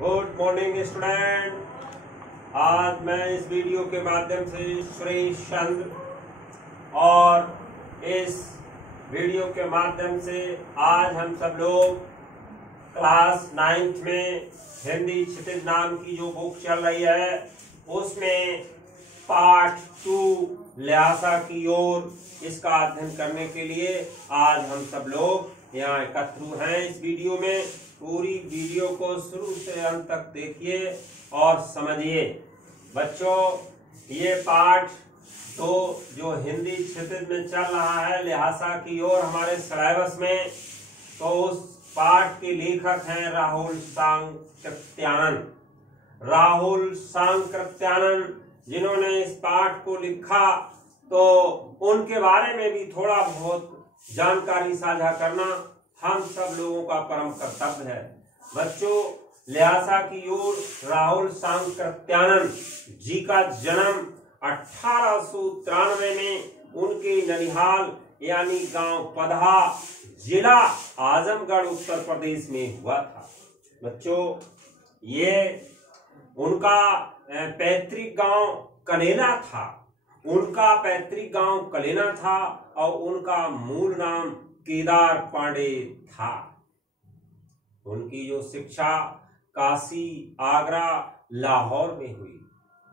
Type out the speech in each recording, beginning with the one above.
Good morning student. आज मैं इस वीडियो के माध्यम से सुरेश चंद्र और इस वीडियो के माध्यम से आज हम सब लोग क्लास 9th में हिंदी क्षितिज नाम की जो बुक चल रही है उसमें पार्ट 2 ल्हासा की ओर इसका अध्ययन करने के लिए आज हम सब लोग यहाँ एकत्र हुए हैं। इस वीडियो में पूरी वीडियो को शुरू से अंत तक देखिए और समझिए। बच्चों, ये पाठ तो जो हिंदी क्षितिज में चल रहा है ल्हासा की ओर हमारे सिलेबस में, तो उस पाठ के लेखक हैं राहुल सांकृत्यानंद। राहुल सांकृत्यानंद जिन्होंने इस पाठ को लिखा, तो उनके बारे में भी थोड़ा बहुत जानकारी साझा करना हम सब लोगों का परम कर्तव्य है। बच्चों, ल्हासा की ओर राहुल सांकृत्यानंद जी का जन्म 1893 में उनके ननिहाल यानी गांव पदहा, जिला आजमगढ़, उत्तर प्रदेश में हुआ था। बच्चों, ये उनका पैतृक गांव कलेना था। उनका पैतृक गांव कलेना था और उनका मूल नाम केदार पांडे था। उनकी जो शिक्षा काशी, आगरा, लाहौर में हुई।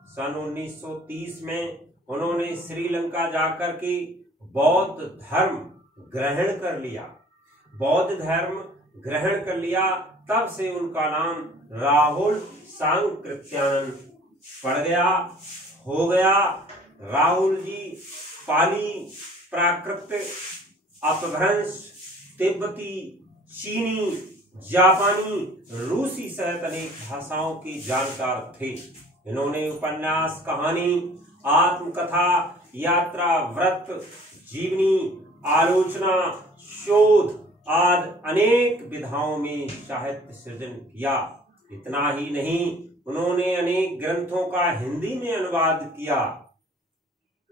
सन 1930 में उन्होंने श्रीलंका जाकर के बौद्ध धर्म ग्रहण कर लिया। बौद्ध धर्म ग्रहण कर लिया, तब से उनका नाम राहुल सांकृत्यानंद पड़ गया, हो गया। राहुल जी पाली, प्राकृत, अपभ्रंश, तिब्बती, चीनी, जापानी, रूसी सहित अनेक भाषाओं के जानकार थे। इन्होंने उपन्यास, कहानी, आत्मकथा, यात्रा, व्रत, जीवनी, आलोचना, शोध आदि अनेक विधाओं में साहित्य सृजन किया। इतना ही नहीं, उन्होंने अनेक ग्रंथों का हिंदी में अनुवाद किया।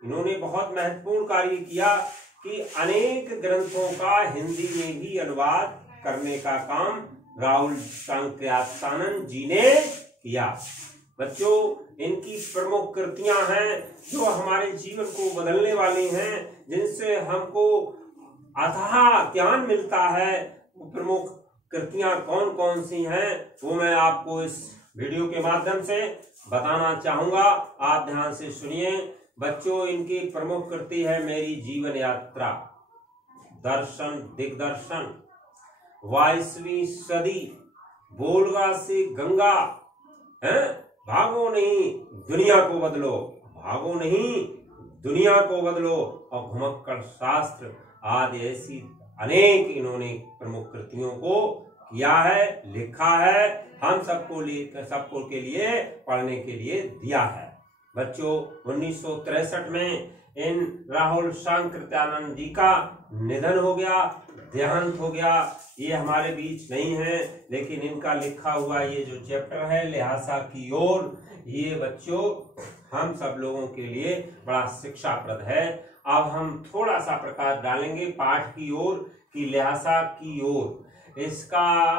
इन्होंने बहुत महत्वपूर्ण कार्य किया कि अनेक ग्रंथों का हिंदी में भी अनुवाद करने का काम राहुल सांकृत्यानंद जी ने किया। बच्चों, इनकी प्रमुख कृतियां हैं जो हमारे जीवन को बदलने वाली हैं, जिनसे हमको अथाह ज्ञान मिलता है। वो प्रमुख कृतियां कौन कौन सी हैं वो मैं आपको इस वीडियो के माध्यम से बताना चाहूंगा। आप ध्यान से सुनिए। बच्चों, इनकी प्रमुख कृति है मेरी जीवन यात्रा, दर्शन दिग्दर्शन, 22वीं सदी, बोलगा से गंगा, भागो नहीं दुनिया को बदलो, भागो नहीं दुनिया को बदलो, और घुमक्कड़ शास्त्र आदि ऐसी अनेक इन्होंने प्रमुख कृतियों को किया है, लिखा है, हम सबको के लिए पढ़ने के लिए दिया है। बच्चों, 1963 में इन राहुल सांकृत्यानंद जी का निधन हो गया, देहांत हो गया। ये हमारे बीच नहीं है, लेकिन इनका लिखा हुआ ये जो चैप्टर है ल्हासा की ओर, ये बच्चों हम सब लोगों के लिए बड़ा शिक्षाप्रद है। अब हम थोड़ा सा प्रकाश डालेंगे पाठ की ओर कि ल्हासा की ओर, इसका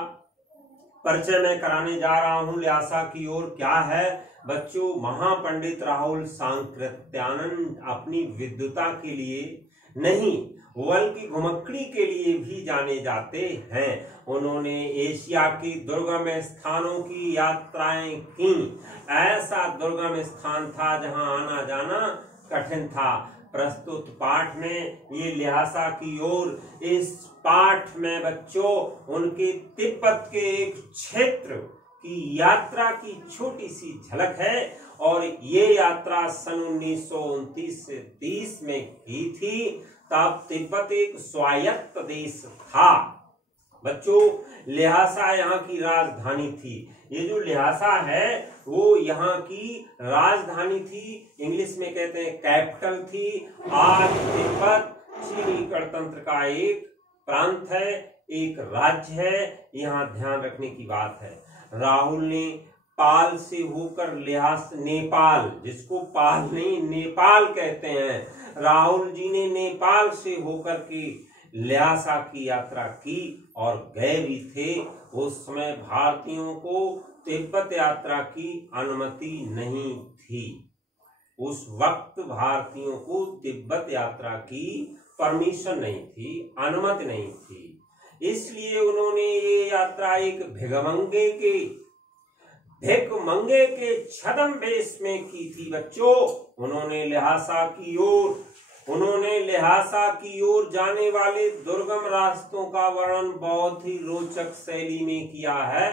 परिचय मैं कराने जा रहा हूं। ल्हासा की ओर क्या है? बच्चों, महापंडित राहुल सांकृत्यानंद अपनी विद्वता के लिए नहीं बल्कि घुमक्कड़ी के लिए भी जाने जाते हैं। उन्होंने एशिया की दुर्गम स्थानों की यात्राएं की। ऐसा दुर्गम स्थान था जहां आना जाना कठिन था। प्रस्तुत पाठ में ये ल्हासा की ओर, इस पाठ में बच्चों उनके तिब्बत के एक क्षेत्र की यात्रा की छोटी सी झलक है। और ये यात्रा सन 1929 से 30 में की थी। तब तिब्बत एक स्वायत्त देश था। बच्चों, ल्हासा यहाँ की राजधानी थी। ये जो ल्हासा है वो यहाँ की राजधानी थी, इंग्लिश में कहते हैं कैपिटल थी। आज तिब्बत चीनी गणतंत्र का एक प्रांत है, एक राज्य है। यहाँ ध्यान रखने की बात है, राहुल ने पाल से होकर नेपाल, जिसको पाल नहीं नेपाल कहते हैं, राहुल जी ने नेपाल से होकर के ल्हासा की यात्रा की और गए भी थे। उस समय भारतीयों को तिब्बत यात्रा की अनुमति नहीं थी। उस वक्त भारतीयों को तिब्बत यात्रा की परमिशन नहीं थी, अनुमति नहीं थी। इसलिए उन्होंने ये यात्रा एक भिखमंगे के छद्म वेश में की थी। बच्चों, उन्होंने ल्हासा की ओर जाने वाले दुर्गम रास्तों का वर्णन बहुत ही रोचक शैली में किया है।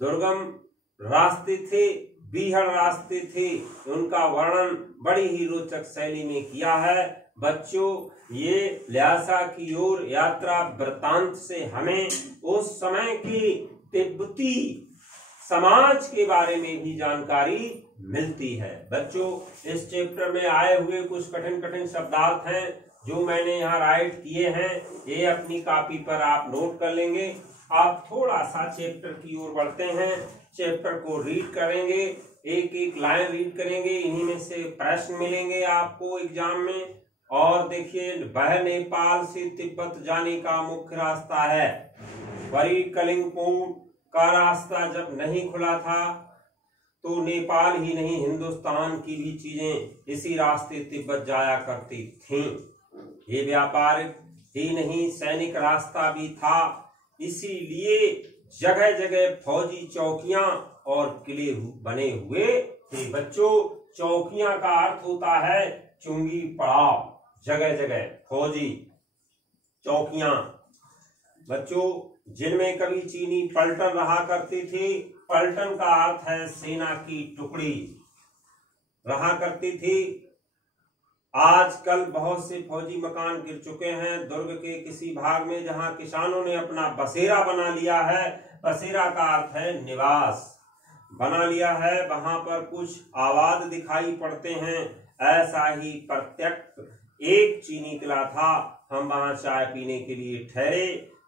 दुर्गम रास्ते थे, बीहड़ रास्ते थे, उनका वर्णन बड़ी ही रोचक शैली में किया है। बच्चों, ये ल्हासा की ओर यात्रा वृत्तांत से हमें उस समय की तिब्बती समाज के बारे में भी जानकारी मिलती है। बच्चों, इस चैप्टर में आए हुए कुछ कठिन शब्दार्थ हैं जो मैंने यहाँ राइट किए हैं, ये अपनी कॉपी पर आप नोट कर लेंगे। आप थोड़ा सा चैप्टर की ओर बढ़ते हैं, चैप्टर को रीड करेंगे, एक एक लाइन रीड करेंगे, इन्हीं में से प्रश्न मिलेंगे आपको एग्जाम में। और देखिए, वह नेपाल से तिब्बत जाने का मुख्य रास्ता है। बड़ी कलिंगपुर का रास्ता जब नहीं खुला था तो नेपाल ही नहीं, हिंदुस्तान की भी चीजें इसी रास्ते तिब्बत जाया करती थीं। ये व्यापारिक ही नहीं, सैनिक रास्ता भी था। इसीलिए जगह जगह फौजी चौकियां और किले बने हुए थे। बच्चों, चौकियां का अर्थ होता है चुंगी पड़ाव, जगह जगह फौजी चौकियां। बच्चों, जिनमें कभी चीनी पलटन रहा करती थी। पलटन का अर्थ है सेना की टुकड़ी रहा करती थी। आजकल बहुत से फौजी मकान गिर चुके हैं दुर्ग के किसी भाग में, जहां किसानों ने अपना बसेरा बना लिया है। बसेरा का अर्थ है निवास बना लिया है, वहां पर कुछ आबाद दिखाई पड़ते हैं। ऐसा ही प्रत्यक्ष एक चीनी किला था, हम वहां चाय पीने के लिए ठहरे।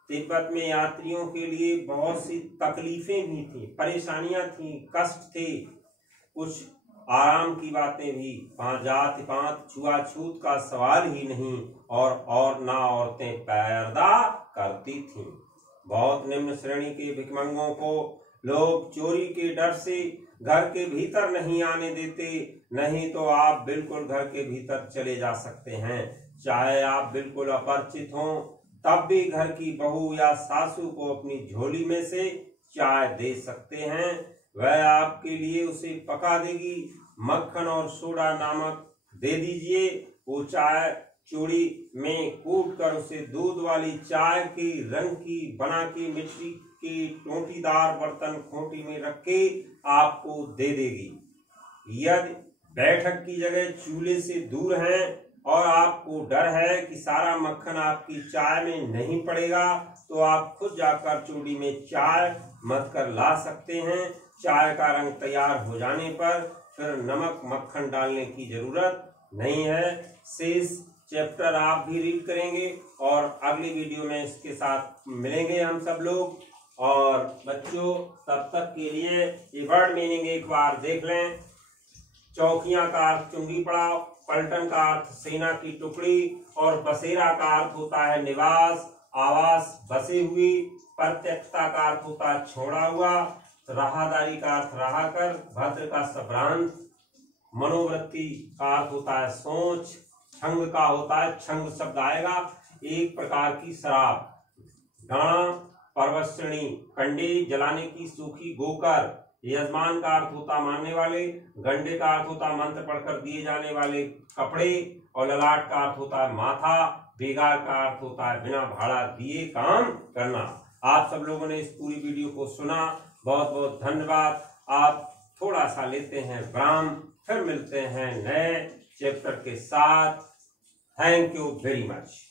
तिब्बत में यात्रियों के लिए बहुत सी तकलीफें भी थी, परेशानियां थी, कष्ट थे, कुछ आराम की बातें भी। वहां जाति पात छुआछूत का सवाल ही नहीं, और ना औरतें पर्दा करती थीं। बहुत निम्न श्रेणी के भिखमंगों को लोग चोरी के डर से घर के भीतर नहीं आने देते, नहीं तो आप बिल्कुल घर के भीतर चले जा सकते हैं। चाहे आप बिल्कुल अपरिचित हों, तब भी घर की बहू या सासू को अपनी झोली में से चाय दे सकते हैं। वह आपके लिए उसे पका देगी। मक्खन और सोडा नमक दे दीजिए। वो चाय चूड़ी में कूट कर उसे दूध वाली चाय के रंग की बना के मिट्टी के टोटीदार बर्तन खोटी में रख के आपको दे देगी। यदि बैठक की जगह चूल्हे से दूर हैं और आपको डर है कि सारा मक्खन आपकी चाय में नहीं पड़ेगा, तो आप खुद जाकर चूड़ी में चाय मथ कर ला सकते हैं। चाय का रंग तैयार हो जाने पर फिर नमक मक्खन डालने की जरूरत नहीं है। शेष चैप्टर आप भी रीड करेंगे और अगली वीडियो में इसके साथ मिलेंगे हम सब लोग। और बच्चों, तब तक के लिए ये वर्ड मीनिंग एक बार देख लें। चौकियां का अर्थ चुंगी पड़ाव, पलटन का अर्थ सेना की टुकड़ी, और बसेरा का अर्थ होता है निवास, आवास, बसे हुई। प्रत्यक्षता का अर्थ होता है छोड़ा हुआ। राहदारी का अर्थ रहा कर। भद्र का संभ्रांत। मनोवृत्ति का अर्थ होता है सोच। छंग का होता है, छंग शब्द आएगा एक प्रकार की शराब। डाणा पर्वश्रेणी, कंडे जलाने की सूखी गोकर। यजमान का अर्थ होता मानने वाले। गंडे का अर्थ होता मंत्र पढ़कर दिए जाने वाले कपड़े, और ललाट का अर्थ होता है माथा। बेगार का अर्थ होता है बिना भाड़ा दिए काम करना। आप सब लोगों ने इस पूरी वीडियो को सुना, बहुत बहुत धन्यवाद। आप थोड़ा सा लेते हैं विराम, फिर मिलते हैं नए चैप्टर के साथ। Thank you very much.